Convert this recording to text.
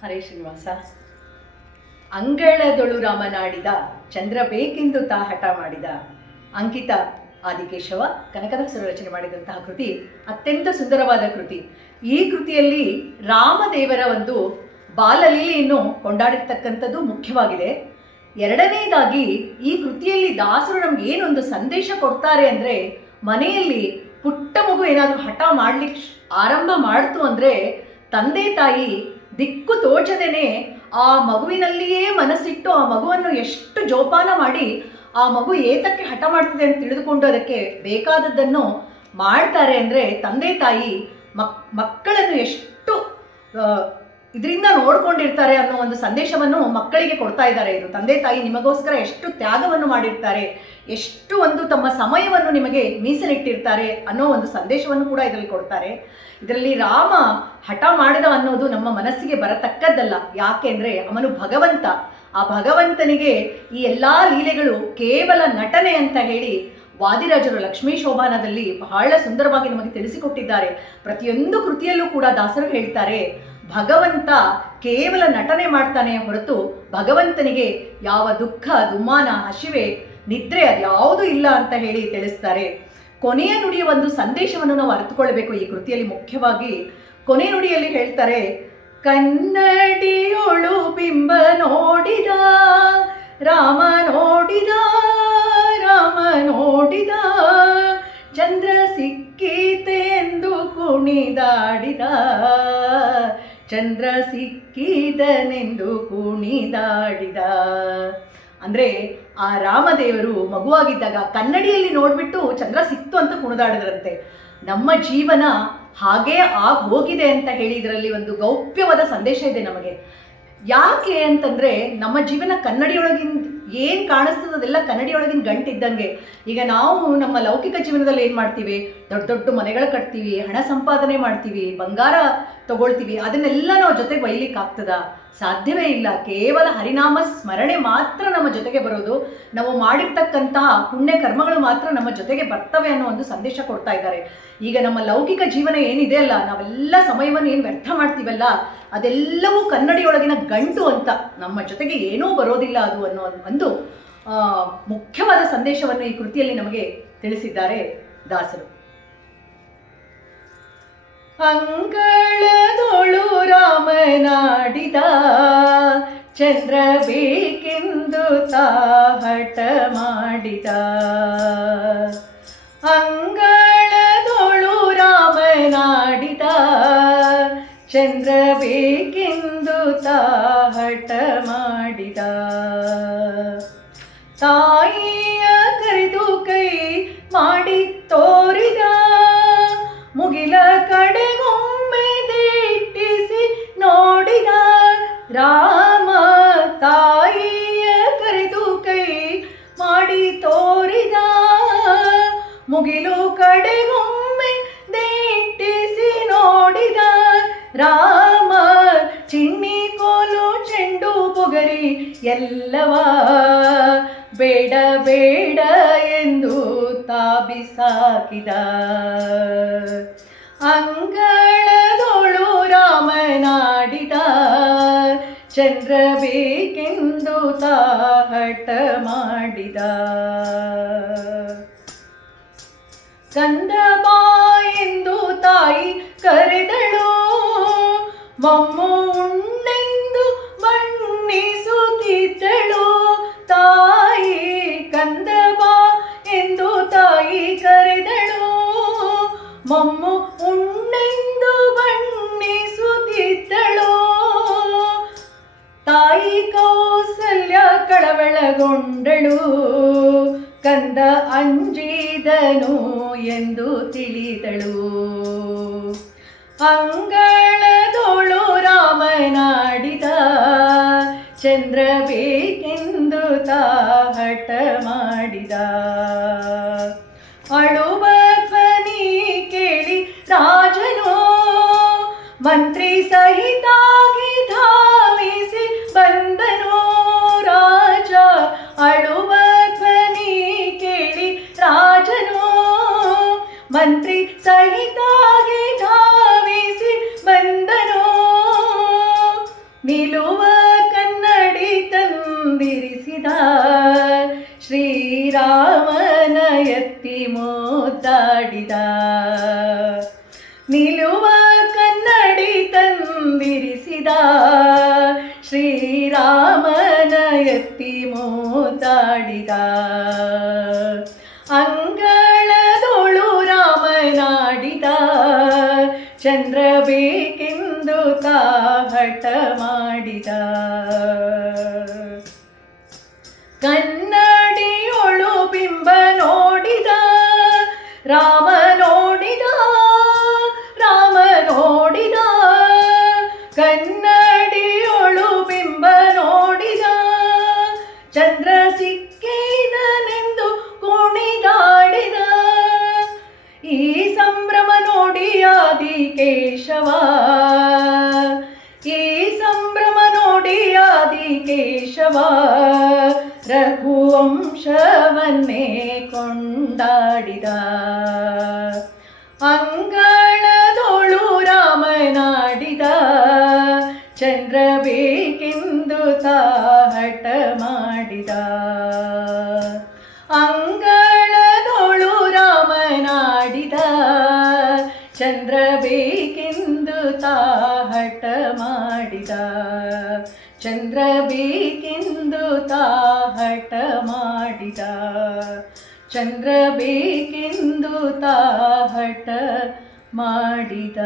ಹರೇ ಶ್ರೀನಿವಾಸ. ಅಂಗಳದೊಳು ರಾಮನಾಡಿದ, ಚಂದ್ರ ಬೇಕೆಂದು ತಾ ಹಠ ಮಾಡಿದ. ಅಂಕಿತ ಆದಿಕೇಶವ ಕನಕದಾಸರು ರಚನೆ ಮಾಡಿದಂತಹ ಕೃತಿ ಅತ್ಯಂತ ಸುಂದರವಾದ ಕೃತಿ. ಈ ಕೃತಿಯಲ್ಲಿ ರಾಮದೇವರ ಒಂದು ಬಾಲಲೀಲೆಯನ್ನು ಕೊಂಡಾಡಿರ್ತಕ್ಕಂಥದ್ದು ಮುಖ್ಯವಾಗಿದೆ. ಎರಡನೇದಾಗಿ ಈ ಕೃತಿಯಲ್ಲಿ ದಾಸರು ನಮ್ಗೆ ಏನೊಂದು ಸಂದೇಶ ಕೊಡ್ತಾರೆ ಅಂದರೆ, ಮನೆಯಲ್ಲಿ ಪುಟ್ಟ ಮಗು ಏನಾದರೂ ಹಠ ಮಾಡ್ಲಿಕ್ಕೆ ಆರಂಭ ಮಾಡ್ತು ಅಂದರೆ ತಂದೆ ತಾಯಿ ದಿಕ್ಕು ತೋಚದೇನೆ ಆ ಮಗುವಿನಲ್ಲಿಯೇ ಮನಸ್ಸಿಟ್ಟು ಆ ಮಗುವನ್ನು ಎಷ್ಟು ಜೋಪಾನ ಮಾಡಿ ಆ ಮಗು ಏತಕ್ಕೆ ಹಠ ಮಾಡ್ತಿದೆ ಅಂತ ತಿಳಿದುಕೊಂಡು ಅದಕ್ಕೆ ಬೇಕಾದದ್ದನ್ನು ಮಾಡ್ತಾರೆ. ಅಂದರೆ ತಂದೆ ತಾಯಿ ಮಕ್ಕಳನ್ನು ಎಷ್ಟು ಇದರಿಂದ ನೋಡ್ಕೊಂಡಿರ್ತಾರೆ ಅನ್ನೋ ಒಂದು ಸಂದೇಶವನ್ನು ಮಕ್ಕಳಿಗೆ ಕೊಡ್ತಾ ಇದ್ದಾರೆ. ಇದು ತಂದೆ ತಾಯಿ ನಿಮಗೋಸ್ಕರ ಎಷ್ಟು ತ್ಯಾಗವನ್ನು ಮಾಡಿರ್ತಾರೆ, ಎಷ್ಟು ಒಂದು ತಮ್ಮ ಸಮಯವನ್ನು ನಿಮಗೆ ಮೀಸಲಿಟ್ಟಿರ್ತಾರೆ ಅನ್ನೋ ಒಂದು ಸಂದೇಶವನ್ನು ಕೂಡ ಇದರಲ್ಲಿ ಕೊಡ್ತಾರೆ. ಇದರಲ್ಲಿ ರಾಮ ಹಠ ಮಾಡಿದ ಅನ್ನೋದು ನಮ್ಮ ಮನಸ್ಸಿಗೆ ಬರತಕ್ಕದ್ದಲ್ಲ. ಯಾಕೆಂದರೆ ಅವನು ಭಗವಂತ. ಆ ಭಗವಂತನಿಗೆ ಈ ಎಲ್ಲ ಲೀಲೆಗಳು ಕೇವಲ ನಟನೆ ಅಂತ ಹೇಳಿ ವಾದಿರಾಜರು ಲಕ್ಷ್ಮೀ ಶೋಭಾನದಲ್ಲಿ ಬಹಳ ಸುಂದರವಾಗಿ ನಮಗೆ ತಿಳಿಸಿಕೊಟ್ಟಿದ್ದಾರೆ. ಪ್ರತಿಯೊಂದು ಕೃತಿಯಲ್ಲೂ ಕೂಡ ದಾಸರು ಹೇಳ್ತಾರೆ, ಭಗವಂತ ಕೇವಲ ನಟನೆ ಮಾಡ್ತಾನೆ ಹೊರತು ಭಗವಂತನಿಗೆ ಯಾವ ದುಃಖ, ದುಮ್ಮಾನ, ಹಸಿವೆ, ನಿದ್ರೆ ಅದ್ಯಾವುದೂ ಇಲ್ಲ ಅಂತ ಹೇಳಿ ತಿಳಿಸ್ತಾರೆ. ಕೊನೆಯ ನುಡಿಯ ಒಂದು ಸಂದೇಶವನ್ನು ನಾವು ಅರಿತುಕೊಳ್ಬೇಕು. ಈ ಕೃತಿಯಲ್ಲಿ ಮುಖ್ಯವಾಗಿ ಕೊನೆಯ ನುಡಿಯಲ್ಲಿ ಹೇಳ್ತಾರೆ, ಕನ್ನಡಿಯೊಳು ಬಿಂಬ ನೋಡಿದ ರಾಮ ನೋಡಿದ, ರಾಮ ನೋಡಿದ, ಚಂದ್ರ ಸಿಕ್ಕೀತೆಂದು ಕುಣಿದಾಡಿದ, ಚಂದ್ರ ಸಿಕ್ಕಿದನೆಂದು ಕುಣಿದಾಡಿದ. ಅಂದರೆ ಆ ರಾಮದೇವರು ಮಗುವಾಗಿದ್ದಾಗ ಕನ್ನಡಿಯಲ್ಲಿ ನೋಡಿಬಿಟ್ಟು ಚಂದ್ರ ಸಿಕ್ತು ಅಂತ ಕುಣಿದಾಡಿದ್ರಂತೆ. ನಮ್ಮ ಜೀವನ ಹಾಗೇ ಹೋಗಿದೆ ಅಂತ ಹೇಳಿ ಇದರಲ್ಲಿ ಒಂದು ಗೌಪ್ಯವಾದ ಸಂದೇಶ ಇದೆ ನಮಗೆ. ಯಾಕೆ ಅಂತಂದರೆ, ನಮ್ಮ ಜೀವನ ಕನ್ನಡಿಯೊಳಗಿನ ಏನು ಕಾಣಿಸ್ತದೆ ಅದೆಲ್ಲ ಕನ್ನಡಿಯೊಳಗಿನ ಗಂಟಿದ್ದಂಗೆ. ಈಗ ನಾವು ನಮ್ಮ ಲೌಕಿಕ ಜೀವನದಲ್ಲಿ ಏನು ಮಾಡ್ತೀವಿ, ದೊಡ್ಡ ದೊಡ್ಡ ಮನೆಗಳು ಕಟ್ತೀವಿ, ಹಣ ಸಂಪಾದನೆ ಮಾಡ್ತೀವಿ, ಬಂಗಾರ ತಗೊಳ್ತೀವಿ. ಅದನ್ನೆಲ್ಲ ನಾವು ಜೊತೆಗೆ ಒಯ್ಲಿಕ್ಕಾಗ್ತದ? ಸಾಧ್ಯವೇ ಇಲ್ಲ. ಕೇವಲ ಹರಿನಾಮ ಸ್ಮರಣೆ ಮಾತ್ರ ನಮ್ಮ ಜೊತೆಗೆ ಬರೋದು. ನಾವು ಮಾಡಿರ್ತಕ್ಕಂತಹ ಪುಣ್ಯ ಕರ್ಮಗಳು ಮಾತ್ರ ನಮ್ಮ ಜೊತೆಗೆ ಬರ್ತವೆ ಅನ್ನೋ ಒಂದು ಸಂದೇಶ ಕೊಡ್ತಾ ಇದ್ದಾರೆ. ಈಗ ನಮ್ಮ ಲೌಕಿಕ ಜೀವನ ಏನಿದೆ ಅಲ್ಲ, ನಾವೆಲ್ಲ ಸಮಯವನ್ನು ಏನು ವ್ಯರ್ಥ ಮಾಡ್ತೀವಲ್ಲ, ಅದೆಲ್ಲವೂ ಕನ್ನಡಿಯೊಳಗಿನ ಗಂಟು ಅಂತ, ನಮ್ಮ ಜೊತೆಗೆ ಏನೂ ಬರೋದಿಲ್ಲ ಅದು ಅನ್ನೋ ಒಂದು ಮುಖ್ಯವಾದ ಸಂದೇಶವನ್ನು ಈ ಕೃತಿಯಲ್ಲಿ ನಮಗೆ ತಿಳಿಸಿದ್ದಾರೆ ದಾಸರು. ಅಂಗಳದೊಳು ರಾಮನಾಡಿದ, ಚಂದ್ರ ಬೇಕೆಂದು ತಾ ಹಠ ಮಾಡಿದ. ಅಂಗಳದೊಳು ರಾಮನಾಡಿದ, ಚಂದ್ರ ಬೇಕೆಂದು ತಾ ಹಠ ಮಾಡಿದ. ತಾಯಿಯ ಕರೆದು ಕೈ ಮಾಡಿ ತೋರಿದ, ಮುಗಿಲ ಕಡೆಗೊಮ್ಮೆ ದಿಟ್ಟಿಸಿ ನೋಡಿದ. ರಾಮ ತಾಯಿಯ ಕರೆದು ಕೈ ಮಾಡಿ ತೋರಿದ, ಮುಗಿಲು ಕಡೆಗೊಮ್ಮೆ ದಿಟ್ಟಿಸಿ ನೋಡಿದ. ರಾಮ ಚಿನ್ನಿ ಕೋಲು ಚೆಂಡು ಬುಗರಿ ಎಲ್ಲವ ಬೇಡ ಬೇಡ ಎಂದು ತಾಬಿಸಾಕಿದ. ಅಂಗಳದೊಳು ರಾಮನಾಡಿದ, ಚಂದ್ರ ಬೇಕೆಂದು ತಾ ಹಠ ಮಾಡಿದ. ಕಂದ ಬಾ ಎಂದು ತಾಯಿ ಕರೆದಳು, ಮಮ್ಮು ಉಣ್ಣೆಂದು ಬಣ್ಣಿಸುತ್ತಿದ್ದಳು. ತಾಯಿ ಕಂದ ಬಾ ಎಂದು ತಾಯಿ ಕರೆದಳು, ಮಮ್ಮು ಉಣ್ಣೆಂದು ಬಣ್ಣಿಸುತ್ತಿದ್ದಳು. ತಾಯಿ ಕೌಸಲ್ಯ ಕಳವಳಗೊಂಡಳು, ಕಂದ ಅಂಜಿದನು ಎಂದು ತಿಳಿದಳು. ಅಂಗಳದೊಳು ರಾಮನಾಡಿದ, ಚಂದ್ರ ಬೇಕೆಂದು ತಾ ಹಠ ಮಾಡಿದ. ಅಳುವ ಧ್ವನಿ ಕೇಳಿ ರಾಜನು ಮಂತ್ರಿ ಸಹಿತಾಗಿ ಧಾವಿಸಿ ಬಂದನು. ರಾಜ ಅಳುವ ಧ್ವನಿ ಕೇಳಿ ರಾಜನು ಮಂತ್ರಿ ಸಹಿತಾಗಿ ಧಾವಿಸಿ ಬಂದನು. ನಿಲುವ ಕನ್ನಡಿ ತಂದಿರಿಸಿದ ಶ್ರೀರಾಮನ ಎತ್ತಿ ಮುದ್ದಾಡಿದ. ನಿಲುವ ಕನ್ನಡಿ ತಂದಿರಿಸಿದ ಶ್ರೀರಾಮನ ಎತ್ತಿ ಮುದ್ದಾಡಿದ. ಅಂಗಳದೊಳು ರಾಮನಾಡಿದ ಚಂದ್ರ ಬೇಕೆಂದು ತಾ ಹಠ ಮಾಡಿದ. ಕನ್ನಡಿಯೊಳು ಬಿಂಬ ನೋಡಿದ ರಾಮ ನೋಡಿದ, ರಾಮ ನೋಡಿದ. ಕನ್ನಡಿಯೊಳು ಬಿಂಬ ನೋಡಿದ ಚಂದ್ರ ಸಿಕ್ಕಿದನೆಂದು ಕುಣಿದಾಡಿದ. ಈ ಸಂಭ್ರಮ ನೋಡಿ ಆದಿಕೇಶವ, ಈ ಸಂಭ್ರಮ ನೋಡಿ ಆದಿಕೇಶವ ರಘುವಂಶವನ್ನೇ ಕೊಂಡಾಡಿದ. ಅಂಗಳದೊಳು ರಾಮನಾಡಿದ ಚಂದ್ರ ಬೇಕೆಂದು ತಾ ಹಠ ಮಾಡಿದ. ಅಂಗಳದೊಳು ರಾಮನಾಡಿದ ಚಂದ್ರ ಬೇಕೆಂದು ತಾ ಹಠ ಮಾಡಿದ. ಚಂದ್ರ ಬೇಕೆಂದು ತಾ ಹಠ ಮಾಡಿದ. ಚಂದ್ರ ಬೇಕೆಂದು ತಾ ಹಠ ಮಾಡಿದ.